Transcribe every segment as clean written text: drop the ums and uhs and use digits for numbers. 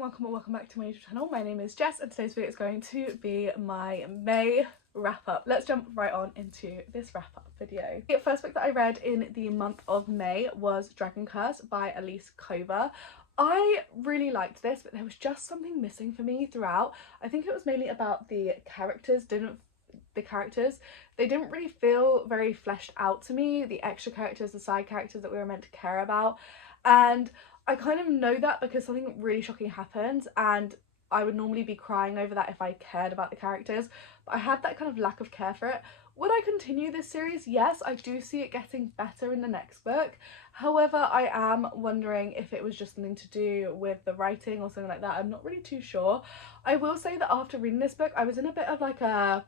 welcome or welcome back to my YouTube channel. My name is Jess and today's video is going to be my May wrap up. Let's jump right on into this wrap up video. The first book that I read in the month of May was Dragon Curse by Elise Cover. I really liked this, but there was just something missing for me throughout. I think it was mainly about the characters. They didn't really feel very fleshed out to me, the extra characters, the side characters that we were meant to care about. And I kind of know that because something really shocking happened and I would normally be crying over that if I cared about the characters, but I had that kind of lack of care for it. Would I continue this series? Yes, I do see it getting better in the next book. However, I am wondering if it was just something to do with the writing or something like that. I'm not really too sure. I will say that after reading this book, I was in a bit of like a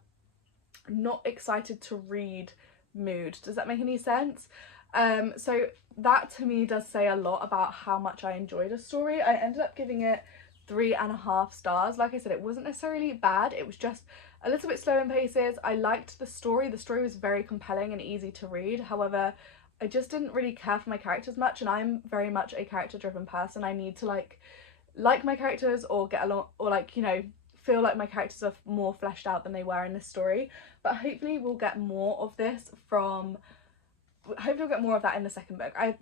not excited to read mood. Does that make any sense? So that to me does say a lot about how much I enjoyed a story. I ended up giving it 3.5 stars. Like I said, it wasn't necessarily bad, it was just a little bit slow in paces. I liked the story was very compelling and easy to read. However, I just didn't really care for my characters much, and I'm very much a character driven person. I need to like my characters or get along, or like, you know, feel like my characters are more fleshed out than they were in this story. But hopefully we'll get more of this hopefully we'll get more of that in the second book. I've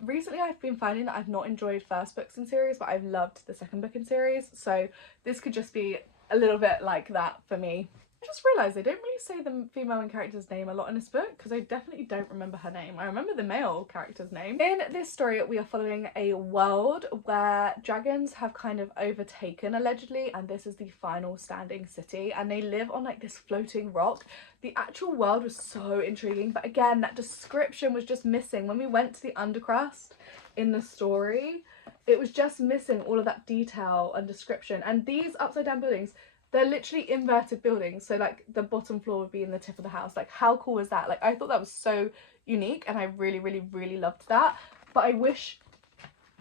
been finding that I've not enjoyed first books in series, but I've loved the second book in series, so this could just be a little bit like that for me. I just realised they don't really say the female main character's name a lot in this book, because I definitely don't remember her name. I remember the male character's name. In this story, we are following a world where dragons have kind of overtaken, allegedly, and this is the final standing city, and they live on like this floating rock. The actual world was so intriguing, but again, that description was just missing. When we went to the undercrust in the story, it was just missing all of that detail and description. And these upside down buildings, they're literally inverted buildings, so like the bottom floor would be in the tip of the house. Like, how cool is that? Like, I thought that was so unique and I really loved that, but I wish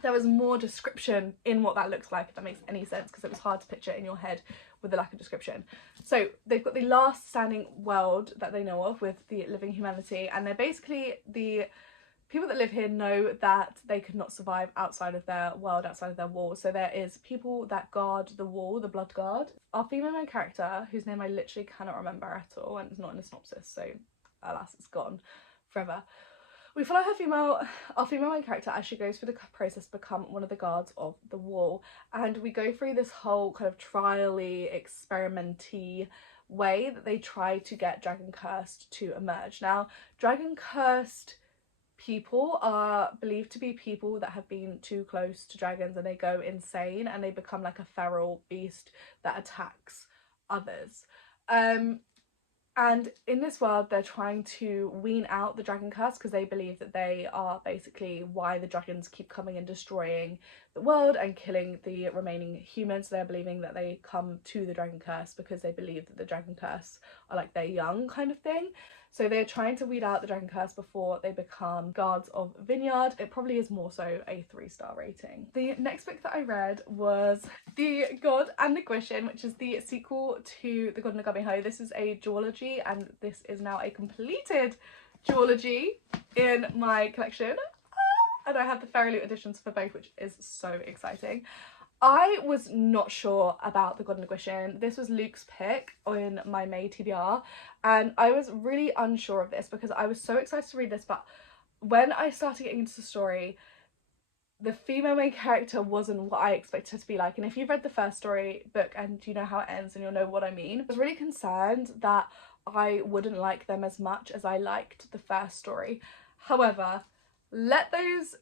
there was more description in what that looks like, if that makes any sense, because it was hard to picture in your head with the lack of description. So they've got the last standing world that they know of with the living humanity, and they're basically the people that live here know that they could not survive outside of their world, outside of their walls. So there is people that guard the wall, the blood guard. Our female main character, whose name I literally cannot remember at all, and it's not in the synopsis, so alas, it's gone forever. We follow our female main character as she goes through the process to become one of the guards of the wall, and we go through this whole kind of trial-y, experimenty way that they try to get Dragon Cursed to emerge. Now, Dragon Cursed people are believed to be people that have been too close to dragons and they go insane and they become like a feral beast that attacks others. And in this world, they're trying to wean out the dragon curse because they believe that they are basically why the dragons keep coming and destroying the world and killing the remaining humans. They're believing that they come to the dragon curse because they believe that the dragon curse are like their young kind of thing. So they're trying to weed out the dragon curse before they become guards of Vineyard. It probably is more so a 3-star rating. The next book that I read was The God and the Guishin, which is the sequel to The God and the Gummy Hoe. This is a duology, and this is now a completed duology in my collection. And I have the Fairy Loot editions for both, which is so exciting. I was not sure about The God and the Guishin. This was Luke's pick in my May TBR, and I was really unsure of this because I was so excited to read this, but when I started getting into the story, the female main character wasn't what I expected her to be like. And if you've read the first story book and you know how it ends and you'll know what I mean, I was really concerned that I wouldn't like them as much as I liked the first story. However, let those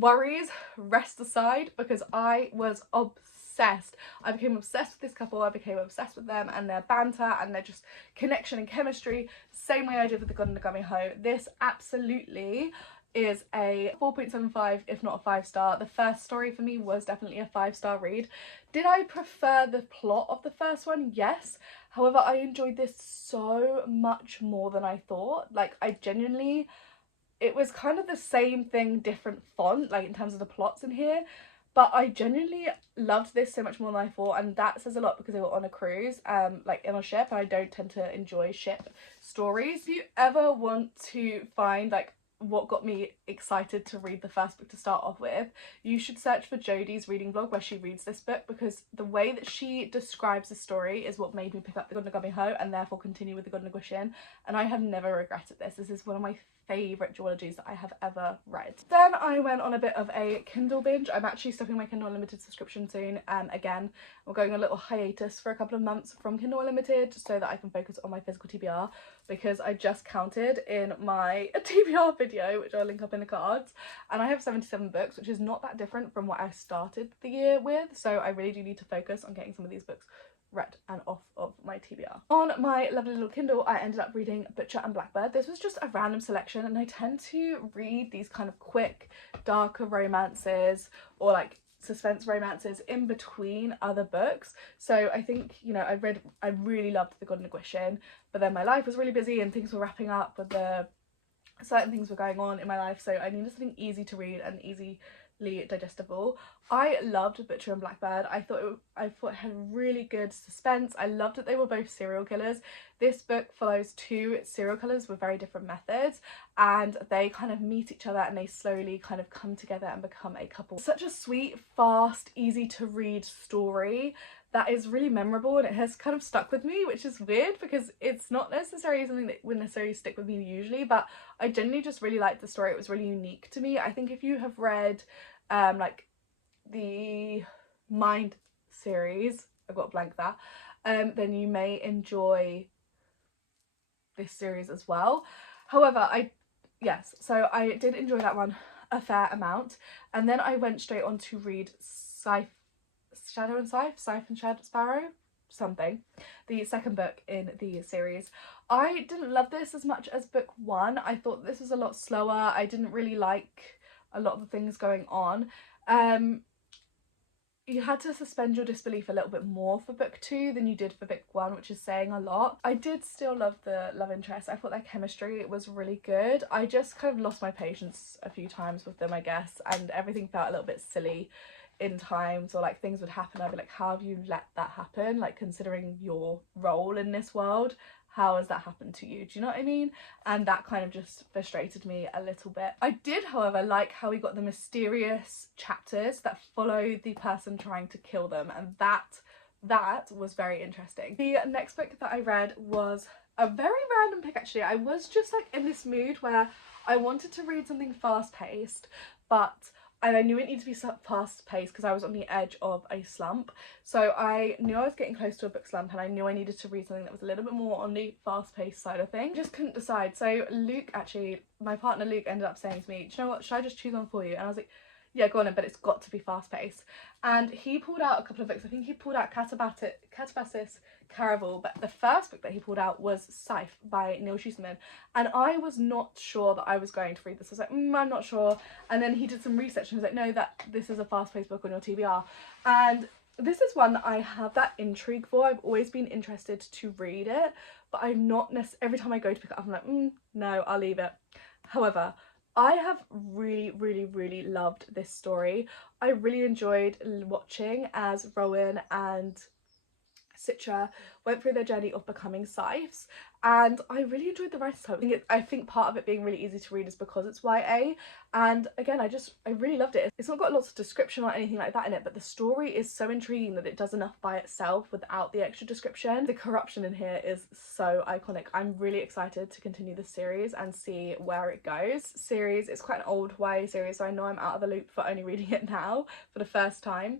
worries rest aside because I was obsessed. I became obsessed with this couple. I became obsessed with them and their banter and their just connection and chemistry, same way I did with The God and the Gummy Hoe. This absolutely is a 4.75, if not a 5-star. The first story for me was definitely a 5-star read. Did I prefer the plot of the first one? Yes. However, I enjoyed this so much more than I thought. Like, I genuinely, it was kind of the same thing, different font, like in terms of the plots in here, but I genuinely loved this so much more than I thought, and that says a lot because they were on a cruise, like in a ship, and I don't tend to enjoy ship stories. If you ever want to find like what got me excited to read the first book to start off with. You should search for Jodie's reading vlog where she reads this book, because the way that she describes the story is what made me pick up The Good Nagami Ho and therefore continue with The Good Nagushin, and I have never regretted this. This is one of my favourite duologies that I have ever read. Then I went on a bit of a Kindle binge. I'm actually stopping my Kindle Unlimited subscription soon. Again, we're going on a little hiatus for a couple of months from Kindle Unlimited so that I can focus on my physical TBR, because I just counted in my TBR video, which I'll link up in the cards, and I have 77 books, which is not that different from what I started the year with, so I really do need to focus on getting some of these books read and off of my TBR. On my lovely little Kindle, I ended up reading Butcher and Blackbird. This was just a random selection, and I tend to read these kind of quick, darker romances or like suspense romances in between other books. So I think, you know, I really loved The Good Nagushin, but then my life was really busy and things were wrapping up with certain things were going on in my life, so I needed something easy to read and easily digestible. I loved Butcher and Blackbird. I thought it had really good suspense. I loved that they were both serial killers. This book follows two serial killers with very different methods, and they kind of meet each other and they slowly kind of come together and become a couple. Such a sweet, fast, easy to read story that is really memorable, and it has kind of stuck with me, which is weird because it's not necessarily something that would necessarily stick with me usually, but I genuinely just really liked the story. It was really unique to me. I think if you have read like the Mind series, I got blank that, then you may enjoy this series as well. However, so I did enjoy that one a fair amount, and then I went straight on to read Shadow and Sparrow, something, the second book in the series. I didn't love this as much as book one. I thought this was a lot slower. I didn't really like a lot of the things going on. You had to suspend your disbelief a little bit more for book two than you did for book one, which is saying a lot. I did still love the love interest. I thought their chemistry was really good. I just kind of lost my patience a few times with them, I guess, and everything felt a little bit silly in times, or like things would happen, I'd be like, how have you let that happen? Like, considering your role in this world, how has that happened to you? Do you know what I mean? And that kind of just frustrated me a little bit. I did, however, like how we got the mysterious chapters that follow the person trying to kill them, and that was very interesting. The next book that I read was a very random pick, actually. I was just like in this mood where I wanted to read something fast-paced, and I knew it needed to be fast-paced because I was on the edge of a slump. So I knew I was getting close to a book slump, and I knew I needed to read something that was a little bit more on the fast-paced side of things. I just couldn't decide. So Luke, actually, my partner Luke, ended up saying to me, do you know what, should I just choose one for you? And I was like, yeah, go on in, but it's got to be fast-paced. And he pulled out a couple of books. I think he pulled out Catabasis Caraval, but the first book that he pulled out was Scythe by Neil Schusterman, and I was not sure that I was going to read this. I was like, I'm not sure. And then he did some research and was like, no, that this is a fast-paced book on your TBR. And this is one that I have that intrigue for. I've always been interested to read it, but I'm not every time I go to pick it up, I'm like, no, I'll leave it. However, I have really loved this story. I really enjoyed watching as Rowan and Citra went through their journey of becoming scythes, and I really enjoyed the writing style. I think part of it being really easy to read is because it's YA, and again, I really loved it. It's not got lots of description or anything like that in it, but the story is so intriguing that it does enough by itself without the extra description. The corruption in here is so iconic. I'm really excited to continue this series and see where it goes. It's quite an old YA series, so I know I'm out of the loop for only reading it now for the first time,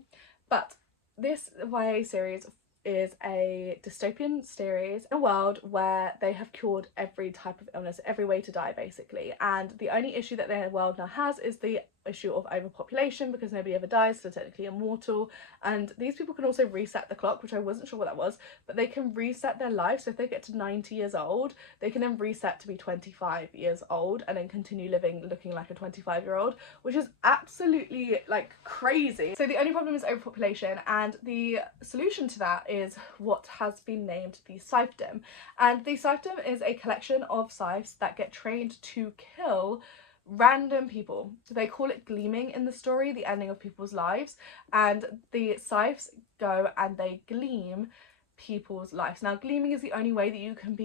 but this YA series is a dystopian series in a world where they have cured every type of illness, every way to die basically, and the only issue that their world now has is the issue of overpopulation, because nobody ever dies, so they're technically immortal. And these people can also reset the clock, which I wasn't sure what that was, but they can reset their life. So if they get to 90 years old, they can then reset to be 25 years old and then continue living looking like a 25-year-old, which is absolutely like crazy. So the only problem is overpopulation, and the solution to that is what has been named the Scythedom. And the Scythedom is a collection of scythes that get trained to kill random people. So they call it gleaming in the story, the ending of people's lives, and the scythes go and they gleam people's lives. Now, gleaming is the only way that you can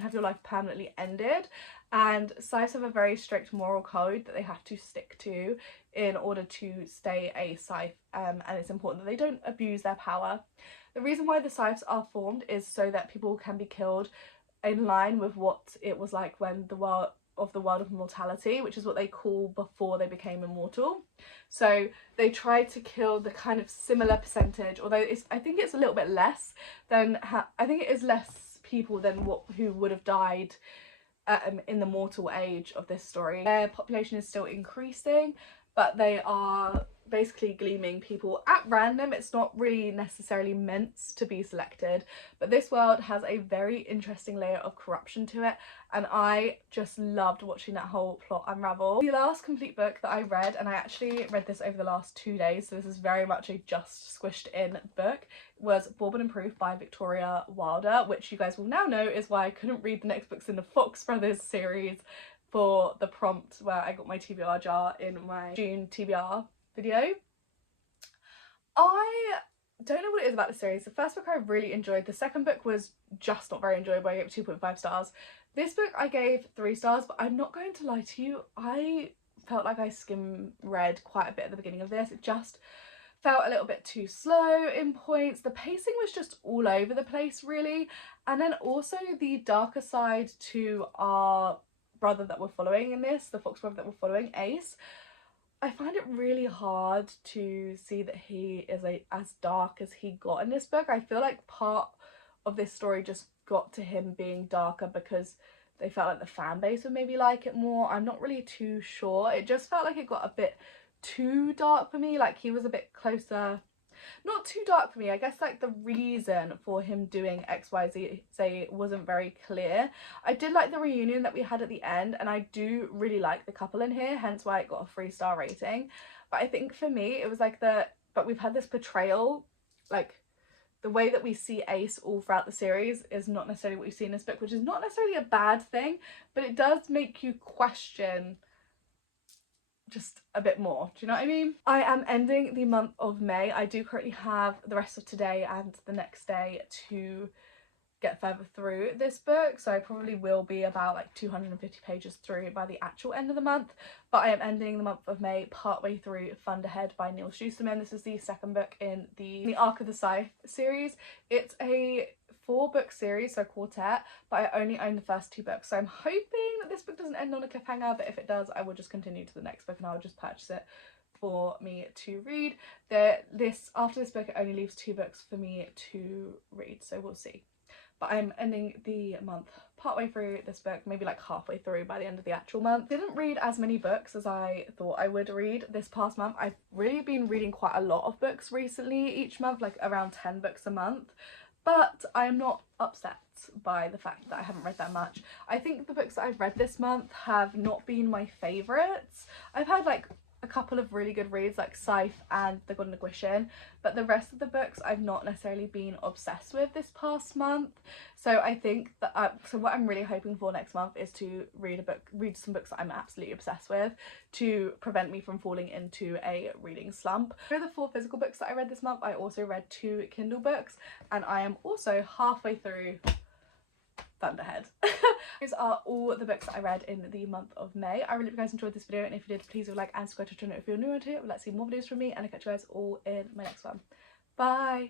have your life permanently ended, and Scythes have a very strict moral code that they have to stick to in order to stay a Scythe, and it's important that they don't abuse their power. The reason why the Scythes are formed is so that people can be killed in line with what it was like when the world of mortality, which is what they call before they became immortal. So they try to kill the kind of similar percentage, although I think it's a little bit less than I think it is less people than who would have died in the mortal age of this story. Their population is still increasing, but they are basically gleaming people at random. It's not really necessarily meant to be selected, but this world has a very interesting layer of corruption to it, and I just loved watching that whole plot unravel. The last complete book that I read, and I actually read this over the last 2 days, so this is very much a just squished in book, was Bourbon and Proof by Victoria Wilder, which you guys will now know is why I couldn't read the next books in the Fox Brothers series for the prompt where I got my TBR jar in my June TBR video. I don't know what it is about the series. The first book I really enjoyed. The second book was just not very enjoyable. I gave it 2.5 stars. This book I gave 3 stars, but I'm not going to lie to you, I felt like I skim read quite a bit at the beginning of this. It just felt a little bit too slow in points. The pacing was just all over the place really, and then also the darker side to our brother that we're following in this, the Fox brother that we're following, Ace. I find it really hard to see that he is as dark as he got in this book. I feel like part of this story just got to him being darker because they felt like the fan base would maybe like it more. I'm not really too sure. It just felt like it got a bit too dark for me. Like he was a bit closer, not too dark for me, I guess like the reason for him doing XYZ wasn't very clear. I did like the reunion that we had at the end, and I do really like the couple in here, hence why it got a 3-star rating. But I think for me it was like but we've had this portrayal, like the way that we see Ace all throughout the series is not necessarily what you see in this book, which is not necessarily a bad thing, but it does make you question just a bit more. Do you know what I mean? I am ending the month of May. I do currently have the rest of today and the next day to get further through this book, so I probably will be about like 250 pages through by the actual end of the month. But I am ending the month of May partway through Thunderhead by Neil Schusterman. This is the second book in the Arc of the Scythe series. It's a 4-book series, so quartet, but I only own the first 2 books, so I'm hoping that this book doesn't end on a cliffhanger, but if it does I will just continue to the next book and I'll just purchase it for me to read. After this book it only leaves 2 books for me to read, so we'll see. But I'm ending the month partway through this book, maybe like halfway through by the end of the actual month. Didn't read as many books as I thought I would read this past month. I've really been reading quite a lot of books recently each month, like around 10 books a month. But I am not upset by the fact that I haven't read that much. I think the books that I've read this month have not been my favourites. I've had like a couple of really good reads like Scythe and The Golden Inquisition, but the rest of the books I've not necessarily been obsessed with this past month. So I think that so what I'm really hoping for next month is to read some books that I'm absolutely obsessed with to prevent me from falling into a reading slump. For the 4 physical books that I read this month, I also read 2 Kindle books, and I am also halfway through Thunderhead. These are all the books that I read in the month of May. I really hope you guys enjoyed this video, and if you did, please leave a like and subscribe to the channel if you're new to it. Let's see more videos from me, and I'll catch you guys all in my next one. Bye!